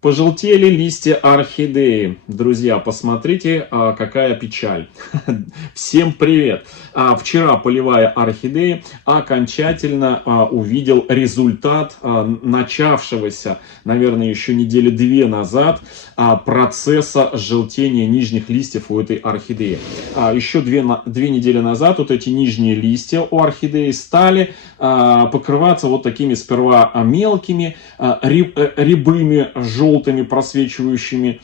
Пожелтели листья орхидеи. Друзья, посмотрите, какая печаль. Всем привет. Вчера, поливая орхидеи, окончательно увидел результат начавшегося, наверное, еще недели 2 назад, процесса желтения нижних листьев у этой орхидеи. Еще 2 недели назад вот эти нижние листья у орхидеи стали покрываться вот такими сперва мелкими, рябыми, желтыми просвечивающими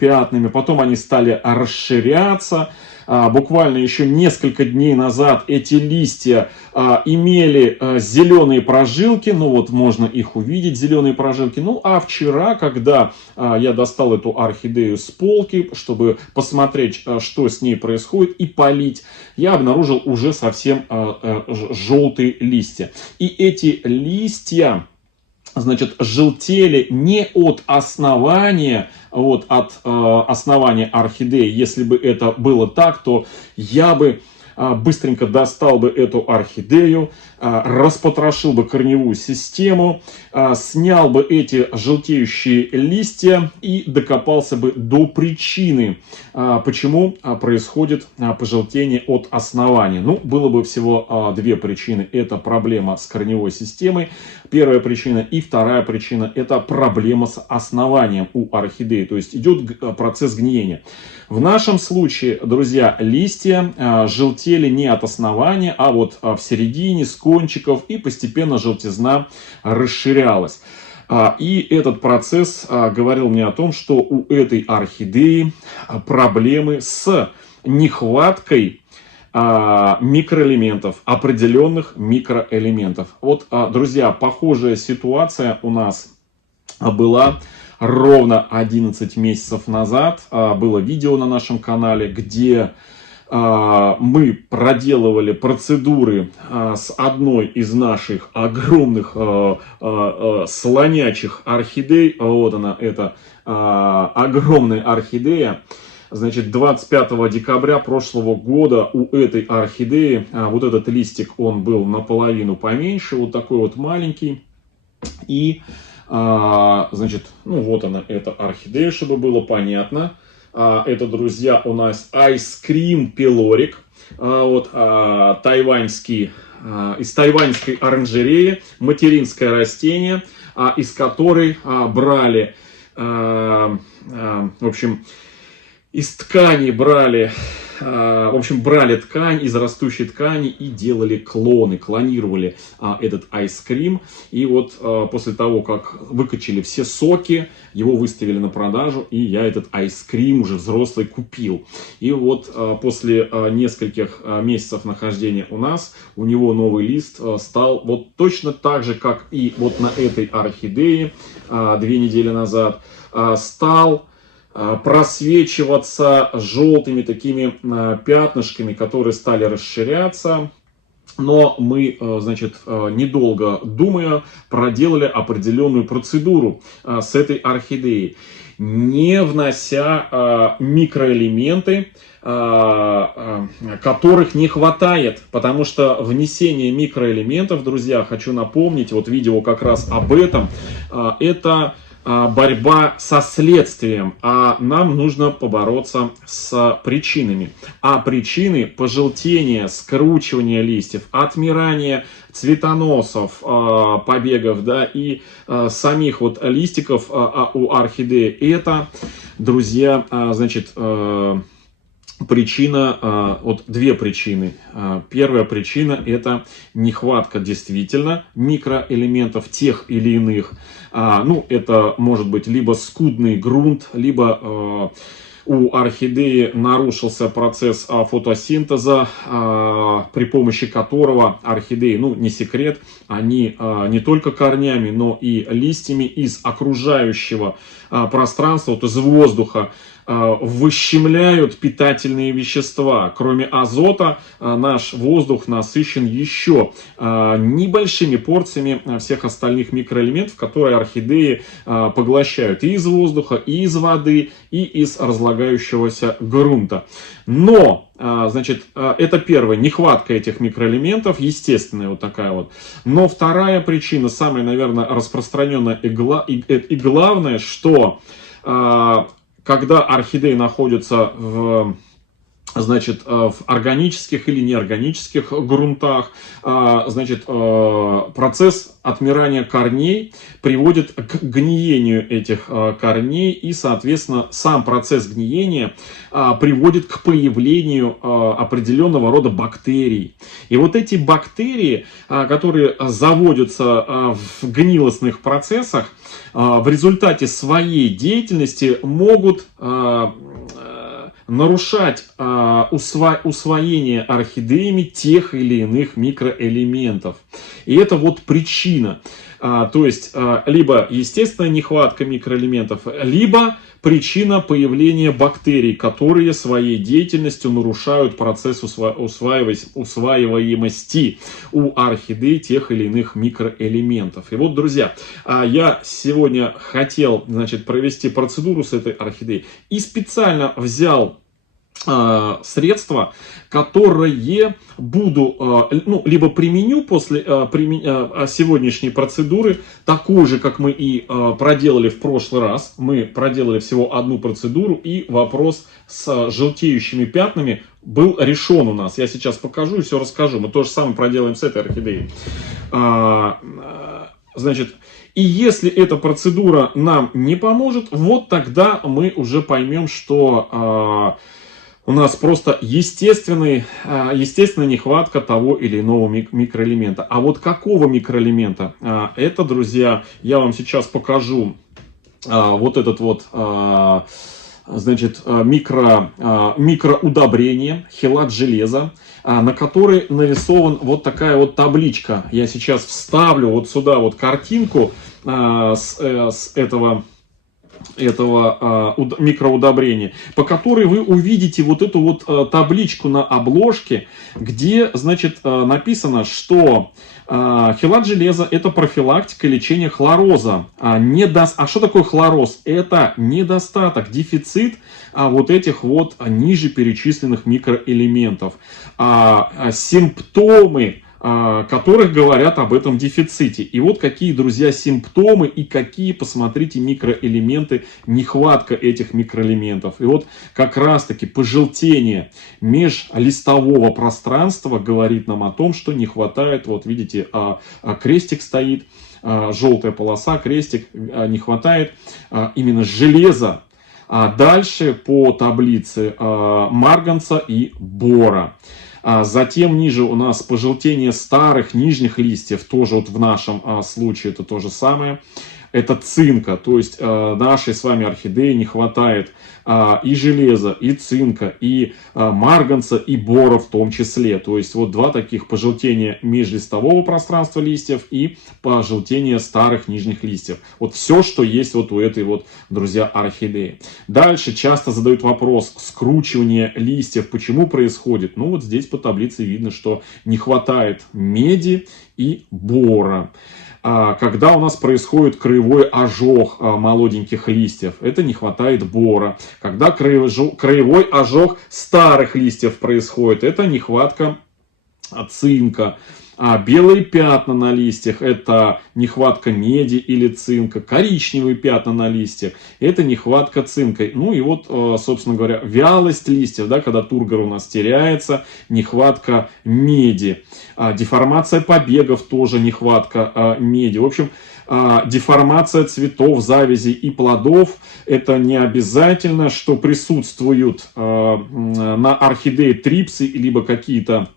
пятнами. Потом они стали расширяться. Буквально еще несколько дней назад эти листья имели зеленые прожилки. Ну вот можно их увидеть, зеленые прожилки. Ну а вчера, когда я достал эту орхидею с полки, чтобы посмотреть, что с ней происходит, и полить, я обнаружил уже совсем желтые листья. И эти листья, значит, желтели не от основания, вот от основания орхидеи. Если бы это было так, то я бы быстренько достал бы эту орхидею, распотрошил бы корневую систему, снял бы эти желтеющие листья и докопался бы до причины, почему происходит пожелтение от основания. Ну, было бы всего 2 причины. Это проблема с корневой системой, первая причина. И вторая причина — это проблема с основанием у орхидеи. То есть идет процесс гниения. В нашем случае, друзья, листья желтели не от основания, а вот в середине, с кончиков, и постепенно желтизна расширялась. И этот процесс говорил мне о том, что у этой орхидеи проблемы с нехваткой микроэлементов, определенных микроэлементов. Вот, друзья, похожая ситуация у нас была ровно 11 месяцев назад. Было видео на нашем канале, где мы проделывали процедуры с одной из наших огромных слонячих орхидей. Вот она, эта огромная орхидея. Значит, 25 декабря прошлого года у этой орхидеи вот этот листик, он был наполовину поменьше, вот такой вот маленький. И, значит, ну вот она, эта орхидея, чтобы было понятно. Это, друзья, у нас Ice Cream Pyloric, вот, тайваньский, из тайваньской оранжереи, материнское растение, из которой брали, в общем, из ткани брали, брали ткань из растущей ткани и делали клоны, клонировали этот айскрим. И вот после того, как выкачали все соки, его выставили на продажу, и я этот айскрим уже взрослый купил. И вот после нескольких месяцев нахождения у нас, у него новый лист стал вот точно так же, как и вот на этой орхидее 2 недели назад, стал просвечиваться желтыми такими пятнышками, которые стали расширяться. Но мы, значит, недолго думая, проделали определенную процедуру с этой орхидеей, не внося микроэлементы, которых не хватает. Потому что внесение микроэлементов, друзья, хочу напомнить, вот видео как раз об этом, это борьба со следствием, а нам нужно побороться с причинами. А причины — пожелтения, скручивания листьев, отмирания цветоносов, побегов, да, и самих вот листиков у орхидеи — это, друзья, значит, причина, вот 2 причины. Первая причина — это нехватка действительно микроэлементов тех или иных. Ну, это может быть либо скудный грунт, либо у орхидеи нарушился процесс фотосинтеза, при помощи которого орхидеи, ну, не секрет, они не только корнями, но и листьями из окружающего пространства, вот из воздуха, выщемляют питательные вещества. Кроме азота, наш воздух насыщен еще небольшими порциями всех остальных микроэлементов, которые орхидеи поглощают и из воздуха, и из воды, и из разлагающегося грунта. Но, значит, это первое, нехватка этих микроэлементов, естественная вот такая вот. Но вторая причина, самая, наверное, распространенная и главная, что когда орхидеи находятся значит, в органических или неорганических грунтах, значит, процесс отмирания корней приводит к гниению этих корней, и, соответственно, сам процесс гниения приводит к появлению определенного рода бактерий. И вот эти бактерии, которые заводятся в гнилостных процессах, в результате своей деятельности могут нарушать усвоение орхидеями тех или иных микроэлементов. И это вот причина. То есть, либо естественная нехватка микроэлементов, либо причина появления бактерий, которые своей деятельностью нарушают процесс усваиваемости у орхидей тех или иных микроэлементов. И вот, друзья, я сегодня хотел, значит, провести процедуру с этой орхидеей и специально взял средства, которые буду, либо применю после сегодняшней процедуры, такую же, как мы и проделали в прошлый раз. Мы проделали всего одну процедуру, и вопрос с желтеющими пятнами был решен у нас. Я сейчас покажу и все расскажу. Мы то же самое проделаем с этой орхидеей. Значит, и если эта процедура нам не поможет, вот тогда мы уже поймем, что у нас просто естественная нехватка того или иного микроэлемента. А вот какого микроэлемента? Это, друзья, я вам сейчас покажу вот этот вот, значит, микроудобрение, хелат железа, на которой нарисован вот такая вот табличка. Я сейчас вставлю вот сюда вот картинку с этого микроудобрения, по которой вы увидите вот эту вот табличку на обложке, где, значит, написано, что хелат железа — это профилактика лечения хлороза. А что такое хлороз? Это недостаток, дефицит вот этих вот ниже перечисленных микроэлементов. Симптомы которых говорят об этом дефиците. И вот какие, друзья, симптомы и какие, посмотрите, микроэлементы, нехватка этих микроэлементов. И вот как раз-таки пожелтение межлистового пространства говорит нам о том, что не хватает, вот видите, крестик стоит, желтая полоса, крестик, не хватает именно железа. Дальше по таблице марганца и бора. Затем ниже у нас пожелтение старых нижних листьев, тоже вот в нашем случае это то же самое. Это цинка, то есть нашей с вами орхидеи не хватает и железа, и цинка, и марганца, и бора в том числе. То есть вот два таких пожелтения межлистового пространства листьев и пожелтение старых нижних листьев. Вот все, что есть вот у этой вот, друзья, орхидеи. Дальше часто задают вопрос скручивания листьев. Почему происходит? Ну вот здесь по таблице видно, что не хватает меди и бора. Когда у нас происходит краевой ожог молоденьких листьев, это не хватает бора. Когда краевой ожог старых листьев происходит, это нехватка цинка. Белые пятна на листьях — это нехватка меди или цинка. Коричневые пятна на листьях — это нехватка цинка. Ну и вот, собственно говоря, вялость листьев, да, когда тургор у нас теряется, нехватка меди. Деформация побегов — тоже нехватка меди. В общем, деформация цветов, завязей и плодов — это не обязательно, что присутствуют на орхидее трипсы либо какие-то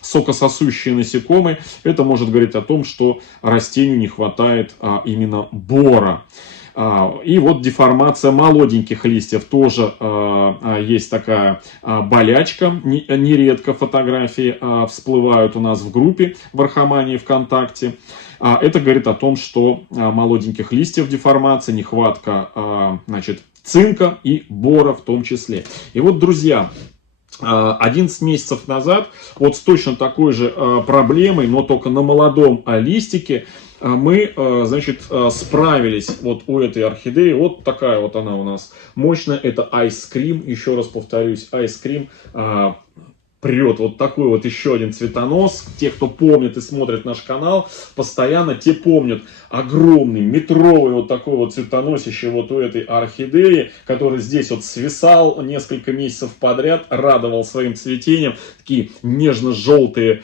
сокососущие насекомые. Это может говорить о том, что растению не хватает именно бора. И вот деформация молоденьких листьев, тоже есть такая болячка, нередко фотографии всплывают у нас в группе в Архамании ВКонтакте. Это говорит о том, что молоденьких листьев деформация, нехватка, значит, цинка и бора в том числе. И вот, друзья, 11 месяцев назад вот с точно такой же проблемой, но только на молодом листике, мы, значит, справились вот у этой орхидеи. Вот такая вот она у нас мощная. Это Ice Cream. Еще раз повторюсь, Ice Cream. Прет вот такой вот еще один цветонос. Те, кто помнит и смотрит наш канал, постоянно те помнят огромный метровый вот такой вот цветоносище вот у этой орхидеи, который здесь вот свисал несколько месяцев подряд, радовал своим цветением. Такие нежно-желтые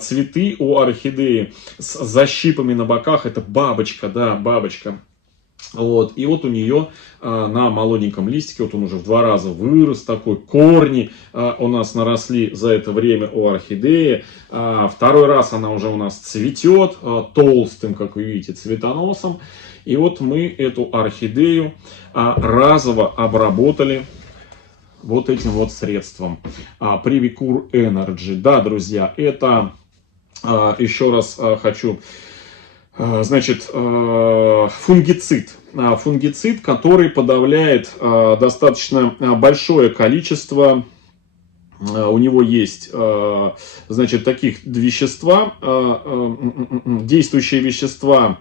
цветы у орхидеи с защипами на боках. Это бабочка, да, бабочка. Вот. И вот у нее на молоденьком листике, вот он уже в 2 раза вырос, такой, корни у нас наросли за это время у орхидеи. 2-й раз она уже у нас цветет, толстым, как вы видите, цветоносом. И вот мы эту орхидею разово обработали вот этим вот средством. Привикур Energy. Да, друзья, это, еще раз хочу... Значит, фунгицид. Фунгицид, который подавляет достаточно большое количество, у него есть, значит, таких вещества, действующие вещества,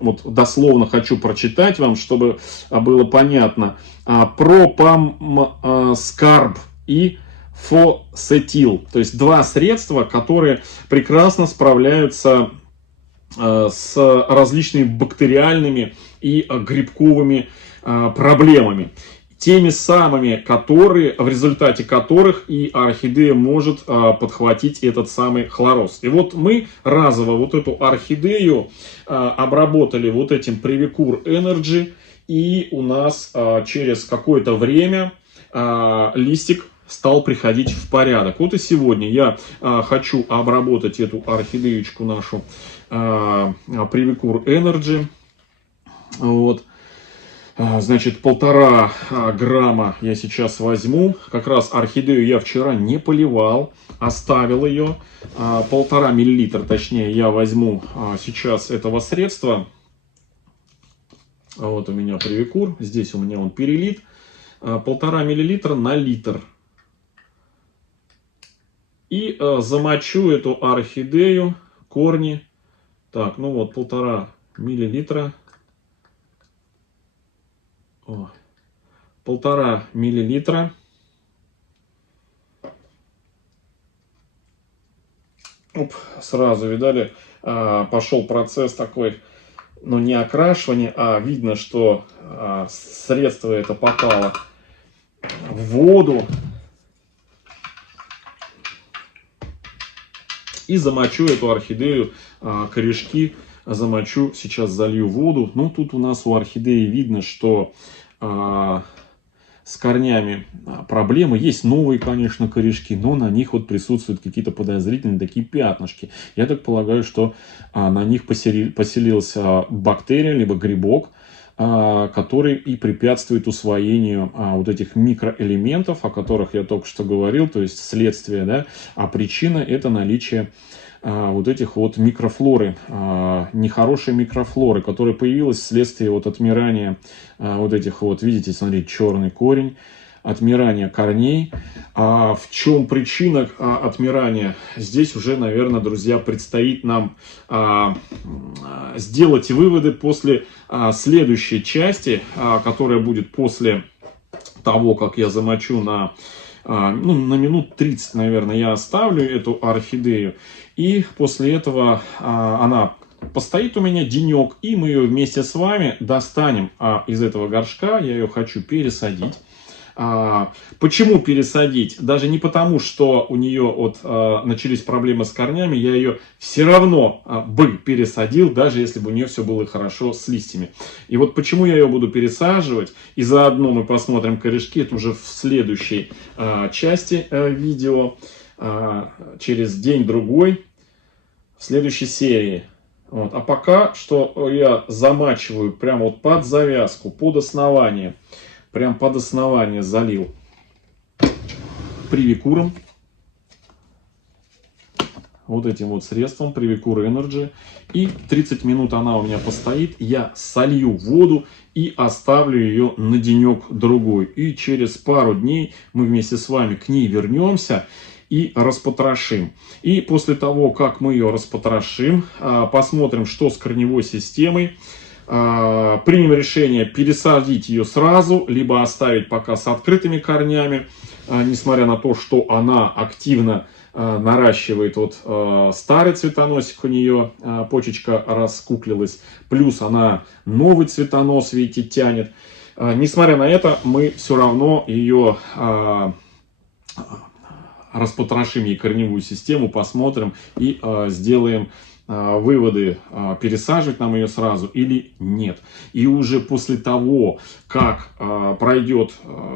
вот дословно хочу прочитать вам, чтобы было понятно. Пропамскарб и фосетил. То есть 2 средства, которые прекрасно справляются с различными бактериальными и грибковыми проблемами. Теми самыми, которые, в результате которых и орхидея может подхватить этот самый хлороз. И вот мы разово вот эту орхидею обработали вот этим Привикур Energy. И у нас через какое-то время листик стал приходить в порядок. Вот и сегодня я хочу обработать эту орхидеечку нашу Привикур Energy. Вот. Значит, 1,5 грамма я сейчас возьму. Как раз орхидею я вчера не поливал, оставил ее. 1,5 миллилитра, точнее, я возьму сейчас этого средства. Вот у меня Привикур. Здесь у меня он перелит. 1,5 миллилитра на литр. И замочу эту орхидею, корни. Так, ну вот 1,5 миллилитра. 1,5 миллилитра. Оп, сразу, видали, пошел процесс такой, ну не окрашивания, а видно, что средство это попало в воду. И замочу эту орхидею, корешки замочу, сейчас залью воду. Ну, тут у нас у орхидеи видно, что с корнями проблемы. Есть новые, конечно, корешки, но на них вот присутствуют какие-то подозрительные такие пятнышки. Я так полагаю, что на них поселилась бактерия, либо грибок, который и препятствует усвоению вот этих микроэлементов, о которых я только что говорил, то есть следствие, да, а причина это наличие вот этих вот микрофлоры, нехорошей микрофлоры, которая появилась вследствие вот отмирания вот этих вот, видите, смотрите, черный корень, отмирания корней. В чем причина отмирания? Здесь уже, наверное, друзья, предстоит нам сделать выводы после следующей части, которая будет после того, как я замочу на минут 30, наверное, я оставлю эту орхидею. И после этого она постоит у меня денек, и мы ее вместе с вами достанем из этого горшка. Я ее хочу пересадить. Почему пересадить? Даже не потому, что у нее вот начались проблемы с корнями, я ее все равно бы пересадил, даже если бы у нее все было хорошо с листьями. И вот почему я ее буду пересаживать, и заодно мы посмотрим корешки, это уже в следующей части видео, через день-другой, в следующей серии. Вот. А пока что я замачиваю прямо вот под завязку, под основание. Прям под основание залил привикуром. вот этим вот средством Привикур Energy. И 30 минут она у меня постоит. Я солью воду и оставлю ее на денек-другой. И через пару дней мы вместе с вами к ней вернемся и распотрошим. И после того, как мы ее распотрошим, посмотрим, что с корневой системой. Примем решение пересадить ее сразу, либо оставить пока с открытыми корнями, несмотря на то, что она активно наращивает вот старый цветоносик у нее, почечка раскуклилась, плюс она новый цветонос, видите, тянет. Несмотря на это, мы все равно ее распотрошим ей корневую систему, посмотрим и сделаем выводы, пересаживать нам ее сразу или нет. И уже после того, как пройдет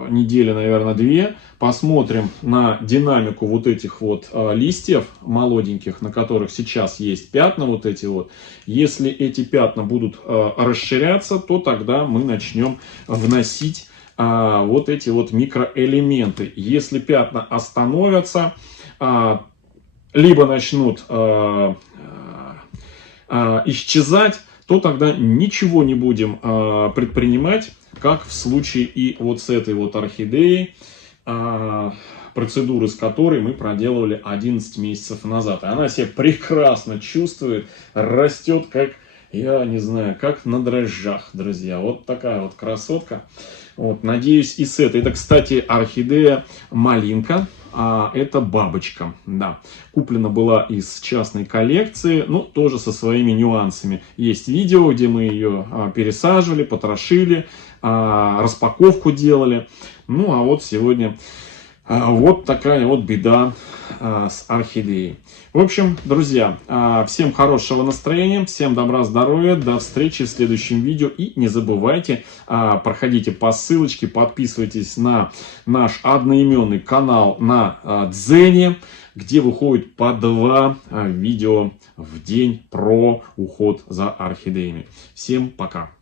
неделя, наверное, 2, посмотрим на динамику вот этих вот листьев молоденьких, на которых сейчас есть пятна вот эти вот. Если эти пятна будут расширяться, то тогда мы начнем вносить вот эти вот микроэлементы. Если пятна остановятся, либо начнут исчезать, то тогда ничего не будем предпринимать, как в случае и вот с этой вот орхидеей, процедуры с которой мы проделывали 11 месяцев назад. И она себя прекрасно чувствует, растет как, я не знаю, как на дрожжах, друзья. Вот такая вот красотка. Вот, надеюсь, и с этой. Это, кстати, орхидея малинка. Это бабочка, да. Куплена была из частной коллекции, но тоже со своими нюансами. Есть видео, где мы ее пересаживали, потрошили, распаковку делали. Ну, а вот сегодня вот такая вот беда с орхидеей. В общем, друзья, всем хорошего настроения, всем добра, здоровья, до встречи в следующем видео. И не забывайте, проходите по ссылочке, подписывайтесь на наш одноименный канал на Дзене, где выходит по 2 видео в день про уход за орхидеями. Всем пока!